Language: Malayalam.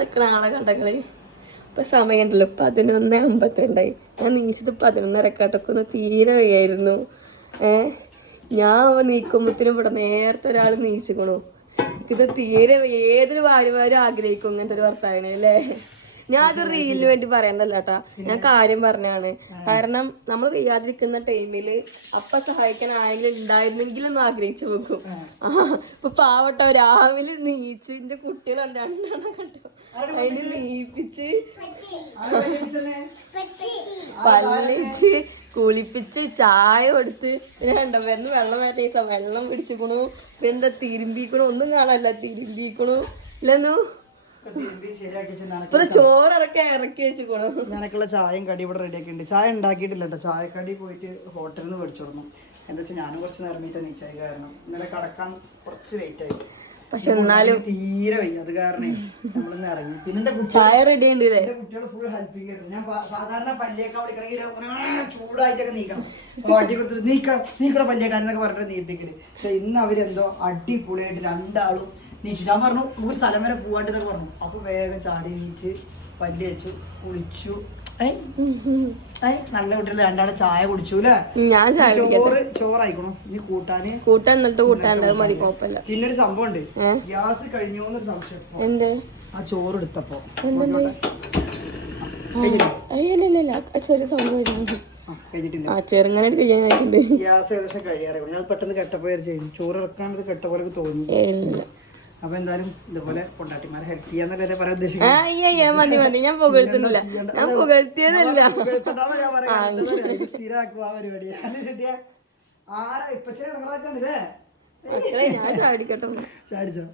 നിൽക്കണ ആളെ കണ്ടങ്ങള് ഇപ്പൊ സമയമുണ്ടല്ലോ 11:52. ഞാൻ നീച്ചത് 11:30 തീരെ വയ്യായിരുന്നു. ഞാൻ നീക്കുമ്പത്തിനും ഇവിടെ നേരത്തെ ഒരാൾ നീച്ചിക്കണു. ഇത് തീരെ ഏതൊരു ഭാര്യമാരും ആഗ്രഹിക്കും ഇങ്ങനത്തെ ഒരു ഭർത്താവിനെ അല്ലേ. ഞാൻ അത് റീലിന് വേണ്ടി പറയണ്ടല്ലോ കേട്ടാ, ഞാൻ കാര്യം പറഞ്ഞാണ്. കാരണം നമ്മൾ വയ്യാതിരിക്കുന്ന ടൈമില് അപ്പ സഹായിക്കാൻ ആരെങ്കിലും ഉണ്ടായിരുന്നെങ്കിലൊന്നും ആഗ്രഹിച്ചു വെക്കും. ഇപ്പൊ പാവട്ടോ രാവിലെ നീച്ച് എന്റെ കുട്ടികളുണ്ട് 2 കണ്ടോ, അതിന് നീപ്പിച്ച് പല്ലിച്ച് കുളിപ്പിച്ച് ചായ കൊടുത്ത് പിന്നെ കണ്ടോ വെള്ളം വരേസ വെള്ളം പിടിച്ചിക്കണു. എന്താ തിരുമ്പിക്കണു, ഒന്നും കാണാനില്ല, തിരുമ്പിക്കണു ഇല്ലെന്നു. ചോറ് ഇറക്കി വെച്ചിക്കണു. ഞാനൊക്കെയുള്ള ചായയും കടി ഇവിടെ റെഡി ആക്കിയിട്ടുണ്ട്. ചായ ഉണ്ടാക്കിയിട്ടില്ല കേട്ടോ, ചായക്കടി പോയിട്ട് ഹോട്ടലിൽ നിന്ന് മേടിച്ചു കൊടുക്കണം. എന്താ വെച്ചാൽ ഞാനും കുറച്ച് നേരമീറ്റ് നീച്ചായി, കാരണം ഇന്നലെ കടക്കാൻ കുറച്ച് ലേറ്റ് ആയി. പക്ഷെ എന്നാലും തീരെ വയ്യ, അത് കാരണം നമ്മളിന്ന് ഇറങ്ങി. പിന്നെ ചായ റെഡി ഉണ്ടല്ലേ, കുട്ടികൾ ഫുൾ ഹെൽപ്പിംഗ് ആയിരുന്നു. ഞാൻ സാധാരണ പല്ലിയൊക്കെ വിളിക്കണമെങ്കിൽ ചൂടായിട്ടൊക്കെ നീക്കണം, വാട്ടി കൊടുത്തിട്ട് നീക്കട പല്ലിയേക്കാരെന്നൊക്കെ പറഞ്ഞിട്ട് നീപ്പിക്കല്. പക്ഷെ ഇന്ന് അവരെന്തോ അടിപൊളിയായിട്ട് 2 ആളും നീച്ചു. ഞാൻ പറഞ്ഞു ഒരു സ്ഥലം വരെ പോവാണ്ടെന്നൊക്കെ പറഞ്ഞു. അപ്പൊ വേഗം ചാടി നീച്ച് പല്ല് വെച്ചു, കുളിച്ചു. നല്ല കുട്ടികൾ 2 ആള് ചായ കുടിച്ചു അല്ലേ. ചോറായിക്കണു. ഇനി കൂട്ടാൻ മതി, കുഴപ്പമില്ല. പിന്നൊരു സംഭവം ഉണ്ട്, ഗ്യാസ് കഴിഞ്ഞോന്നൊരു സംശയം. എന്ത്? ആ ചോറ് എടുത്തപ്പോ ചെറുങ്ങനെ കഴിയാനായിട്ടുണ്ട്. ഗ്യാസ് ഏകദേശം കഴിയാറായി. ഞാൻ പെട്ടെന്ന് കെട്ടപ്പോയ ചെയ്തു, ചോറ് ഇറക്കാനത് കെട്ട പോലെ തോന്നി. അപ്പൊ എന്തായാലും ഇതുപോലെ കൊണ്ടാട്ടിമാരെ ഹെൽപ്പ് ചെയ്യാന്നല്ലേ പറയാൻ സ്ഥിരമാക്കുക ആ പരിപാടി. ആരാ ഇപ്പൊ ചാടിച്ചോ.